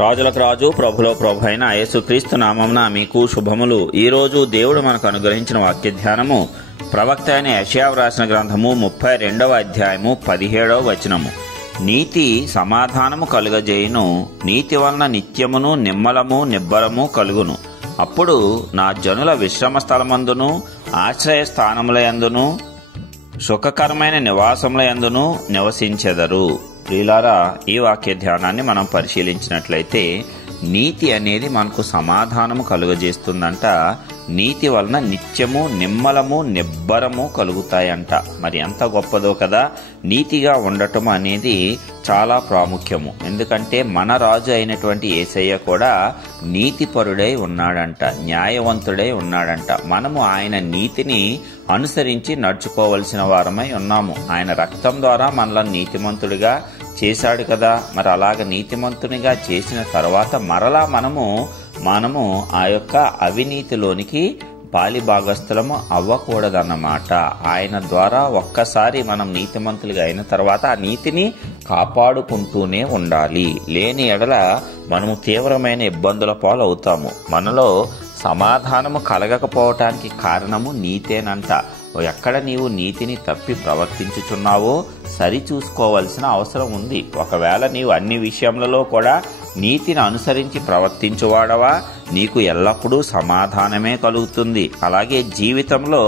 రాజులకు రాజు ప్రభులో ప్రభు అయిన యేసుక్రీస్తు నామమున మీకు శుభములు. ఈరోజు దేవుడు మనకు అనుగ్రహించిన వాక్య ధ్యానము ప్రవక్త అయిన యెషయా వ్రాసిన గ్రంథము 32వ అధ్యాయము 17వ వచనము. నీతి సమాధానము కలుగజేయును, నీతి వలన నిత్యమును నిమ్మలము నిబ్బరము కలుగును. అప్పుడు నా జనుల విశ్రమ స్థలమందును ఆశ్రయ స్థానములయందును సుఖకరమైన నివాసములయందును నివసించెదరు. ప్రియులారా, ఈ వాక్య ధ్యానాన్ని మనం పరిశీలించినట్లయితే నీతి అనేది మనకు సమాధానము కలుగజేస్తుందంట. నీతి వలన నిత్యము నిమ్మలము నిబ్బరము కలుగుతాయంట. మరి ఎంత గొప్పదో కదా. నీతిగా ఉండటం అనేది చాలా ప్రాముఖ్యము. ఎందుకంటే మన రాజు అయినటువంటి యేసయ్య కూడా నీతిపరుడై ఉన్నాడంట, న్యాయవంతుడై ఉన్నాడంట. మనము ఆయన నీతిని అనుసరించి నడుచుకోవలసిన వారమై ఉన్నాము. ఆయన రక్తం ద్వారా మనల్ని నీతిమంతుడిగా చేశాడు కదా. మరి అలాగ నీతిమంతునిగా చేసిన తర్వాత మరలా మనము ఆ యొక్క అవినీతిలోనికి పాలిభాగస్థులము అవ్వకూడదన్నమాట. ఆయన ద్వారా ఒక్కసారి మనం నీతిమంతులుగా అయిన తర్వాత ఆ నీతిని కాపాడుకుంటూనే ఉండాలి. లేని ఎడల మనము తీవ్రమైన ఇబ్బందుల పాలవుతాము. మనలో సమాధానము కలగకపోవటానికి కారణము నీతేనంట. ఎక్కడ నీవు నీతిని తప్పి ప్రవర్తించుచున్నావో సరిచూసుకోవలసిన అవసరం ఉంది. ఒకవేళ నీవు అన్ని విషయములలో కూడా నీతిని అనుసరించి ప్రవర్తించువాడవా, నీకు ఎల్లప్పుడూ సమాధానమే కలుగుతుంది. అలాగే జీవితంలో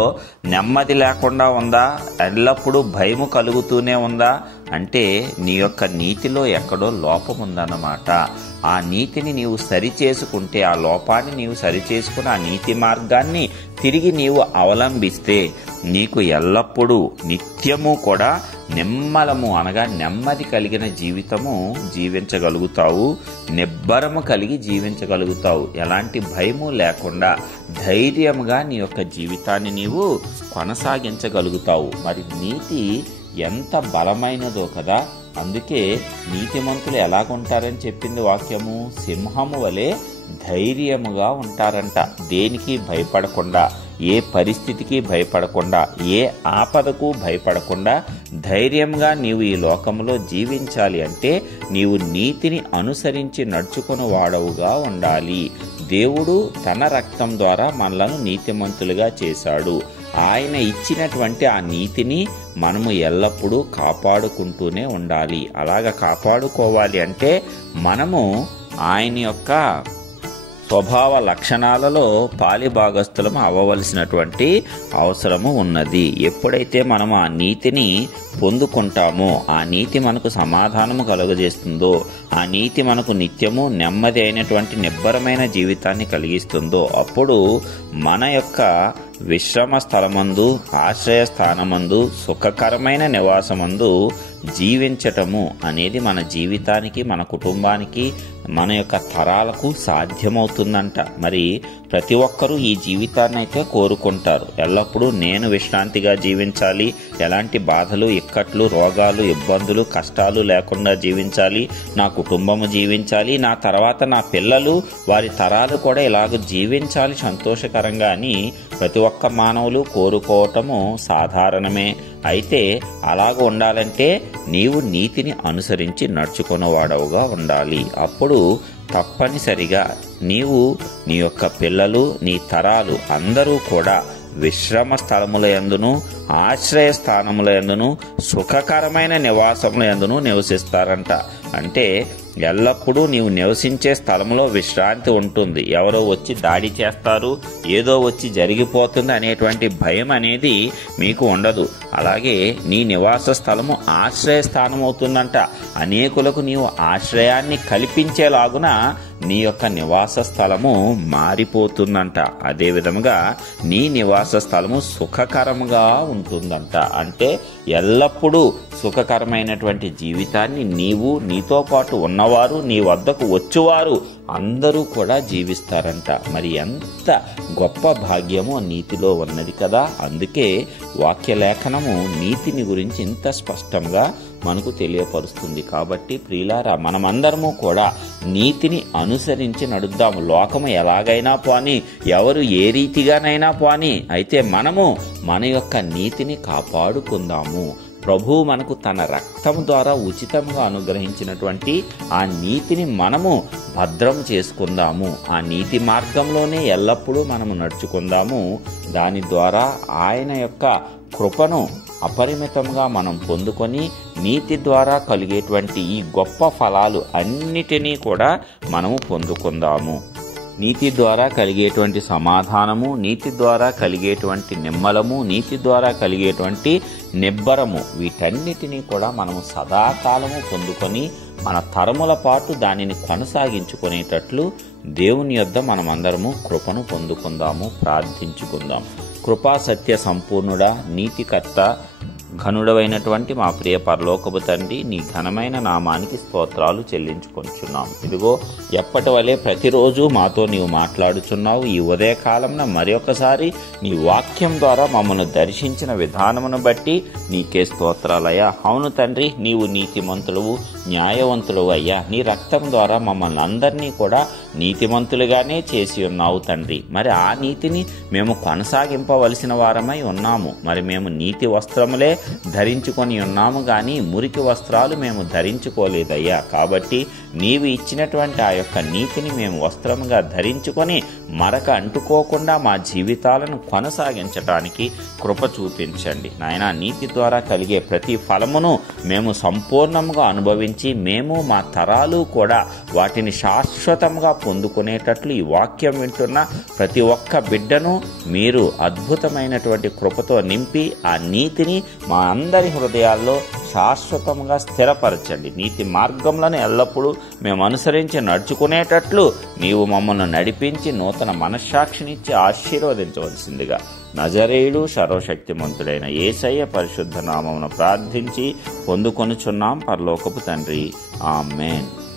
నెమ్మది లేకుండా ఉందా, ఎల్లప్పుడూ భయము కలుగుతూనే ఉందా అంటే నీ యొక్క నీతిలో ఎక్కడో లోపం ఉందన్నమాట. ఆ నీతిని నీవు సరిచేసుకుంటే, ఆ లోపాన్ని నీవు సరిచేసుకుని ఆ నీతి మార్గాన్ని తిరిగి నీవు అవలంబిస్తే నీకు ఎల్లప్పుడూ నిత్యము కూడా నిమ్మలము అనగా నెమ్మది కలిగిన జీవితము జీవించగలుగుతావు, నిబ్బరము కలిగి జీవించగలుగుతావు. ఎలాంటి భయము లేకుండా ధైర్యముగా నీ యొక్క జీవితాన్ని నీవు కొనసాగించగలుగుతావు. మరి నీతి ఎంత బలమైనదో కదా. అందుకే నీతిమంతులు ఎలాగుంటారని చెప్పింది వాక్యము. సింహము వలె ధైర్యముగా ఉంటారంట. దేనికి భయపడకుండా, ఏ పరిస్థితికి భయపడకుండా, ఏ ఆపదకు భయపడకుండా ధైర్యంగా నీవు ఈ లోకంలో జీవించాలి అంటే నీవు నీతిని అనుసరించి నడుచుకుని వాడవుగా ఉండాలి. దేవుడు తన రక్తం ద్వారా మనలను నీతిమంతులుగా చేశాడు. ఆయన ఇచ్చినటువంటి ఆ నీతిని మనము ఎల్లప్పుడూ కాపాడుకుంటూనే ఉండాలి. అలాగ కాపాడుకోవాలి అంటే మనము ఆయన యొక్క స్వభావ లక్షణాలలో పాలిభాగస్థులము అవ్వవలసినటువంటి అవసరము ఉన్నది. ఎప్పుడైతే మనము ఆ నీతిని పొందుకుంటామో, ఆ నీతి మనకు సమాధానము కలుగజేస్తుందో, ఆ నీతి మనకు నిత్యము నెమ్మది అయినటువంటి నిబ్బరమైన జీవితాన్ని కలిగిస్తుందో, అప్పుడు మన యొక్క విశ్రమ స్థలమందు ఆశ్రయ స్థానమందు సుఖకరమైన నివాసమందు జీవించటము అనేది మన జీవితానికి, మన కుటుంబానికి, మన యొక్క తరాలకు సాధ్యమవుతుందంట. మరి ప్రతి ఒక్కరూ ఈ జీవితాన్ని అయితే కోరుకుంటారు. ఎల్లప్పుడూ నేను విశ్రాంతిగా జీవించాలి, ఎలాంటి బాధలు ఇక్కట్లు రోగాలు ఇబ్బందులు కష్టాలు లేకుండా జీవించాలి, నా కుటుంబము జీవించాలి, నా తర్వాత నా పిల్లలు వారి తరాలు కూడా ఇలాగ జీవించాలి సంతోషకరంగా అని ప్రతి ఒక్క మానవులు కోరుకోవటము సాధారణమే. అయితే అలాగ ఉండాలంటే నీవు నీతిని అనుసరించి నడుచుకునేవాడవుగా ఉండాలి. అప్పుడు తప్పనిసరిగా నీవు, నీ యొక్క పిల్లలు, నీ తరాలు అందరూ కూడా విశ్రమ స్థలములయందును ఆశ్రయ స్థానములయందును సుఖకరమైన నివాసములయందును నివసిస్తారంట. అంటే ఎల్లప్పుడూ నీవు నివసించే స్థలంలో విశ్రాంతి ఉంటుంది. ఎవరో వచ్చి దాడి చేస్తారు, ఏదో వచ్చి జరిగిపోతుంది అనేటువంటి భయం అనేది మీకు ఉండదు. అలాగే నీ నివాస స్థలము ఆశ్రయ స్థానం అవుతుందంట. అనేకులకు నీవు ఆశ్రయాన్ని కల్పించేలాగున నీ యొక్క నివాస స్థలము మారిపోతుందంట. అదే విధముగా నీ నివాస స్థలము సుఖకరముగా ఉంటుందంట. అంటే ఎల్లప్పుడూ సుఖకరమైనటువంటి జీవితాన్ని నీవు, నీతో పాటు ఉన్నవారు, నీ వద్దకు వచ్చువారు అందరూ కూడా జీవిస్తారంట. మరి ఎంత గొప్ప భాగ్యము నీతిలో ఉన్నది కదా. అందుకే వాక్య లేఖనము నీతిని గురించి ఇంత స్పష్టంగా మనకు తెలియపరుస్తుంది. కాబట్టి ప్రియులారా, మనమందరము కూడా నీతిని అనుసరించి నడుద్దాము. లోకము ఎలాగైనా పోని, ఎవరు ఏ రీతిగానైనా పోని, అయితే మనము మన యొక్క నీతిని కాపాడుకుందాము. ప్రభువు మనకు తన రక్తం ద్వారా ఉచితంగా అనుగ్రహించినటువంటి ఆ నీతిని మనము భద్రం చేసుకుందాము. ఆ నీతి మార్గంలోనే ఎల్లప్పుడూ మనము నడుచుకుందాము. దాని ద్వారా ఆయన యొక్క కృపను అపరిమితంగా మనం పొందుకొని నీతి ద్వారా కలిగేటువంటి ఈ గొప్ప ఫలాలు అన్నిటినీ కూడా మనము పొందుకుందాము. నీతి ద్వారా కలిగేటువంటి సమాధానము, నీతి ద్వారా కలిగేటువంటి నిమ్మలము, నీతి ద్వారా కలిగేటువంటి నిబ్బరము, వీటన్నిటినీ కూడా మనము సదాకాలము పొందుకొని మన తరముల పాటు దానిని కొనసాగించుకునేటట్లు దేవుని యొద్ద మనమందరము కృపను పొందుకుందాము, ప్రార్థించుకుందాం. కృపా సత్య సంపూర్ణుడా, నీతికర్త, ఘనుడవైనటువంటి మా ప్రియ పరలోకపు తండ్రి, నీ ఘనమైన నామానికి స్తోత్రాలు చెల్లించుకొంచున్నాం. ఇదిగో ఎప్పటి వలె ప్రతిరోజు మాతో నీవు మాట్లాడుచున్నావు. ఈ ఉదయకాలంలో మరొకసారి నీ వాక్యం ద్వారా మమ్మల్ని దర్శించిన విధానమును బట్టి నీకే స్తోత్రాలయ్యా. అవును తండ్రి, నీవు నీతిమంతులవు, న్యాయవంతులవు అయ్యా. నీ రక్తం ద్వారా మమ్మల్ని అందరినీ కూడా నీతిమంతులుగానే చేసి ఉన్నావు తండ్రి. మరి ఆ నీతిని మేము కొనసాగింపవలసిన వారమై ఉన్నాము. మరి మేము నీతి వస్త్రములే ధరించుకొని ఉన్నాము గాని మురికి వస్త్రాలు మేము ధరించుకోలేదయ్యా. కాబట్టి నీవు ఇచ్చినటువంటి ఆ యొక్క నీతిని మేము వస్త్రముగా ధరించుకొని మరక అంటుకోకుండా మా జీవితాలను కొనసాగించటానికి కృప చూపించండి నాయనా. నీతి ద్వారా కలిగే ప్రతి ఫలమును మేము సంపూర్ణంగా అనుభవించి మేము మా తరాలు కూడా వాటిని శాశ్వతంగా పొందుకునేటట్లు ఈ వాక్యం వింటున్న ప్రతి ఒక్క బిడ్డను మీరు అద్భుతమైనటువంటి కృపతో నింపి ఆ నీతిని మా అందరి హృదయాల్లో శాశ్వతంగా స్థిరపరచండి. నీతి మార్గంలోనే ఎల్లప్పుడూ మేము అనుసరించి నడుచుకునేటట్లు నీవు మమ్మల్ని నడిపించి నూతన మనశ్శాక్షినిచ్చి ఆశీర్వదించవలసిందిగా నజరేయుడు సర్వశక్తిమంతుడైన యేసయ్య పరిశుద్ధ నామమున ప్రార్థించి పొందుకొనుచున్నాం పరలోకపు తండ్రి. ఆమేన్.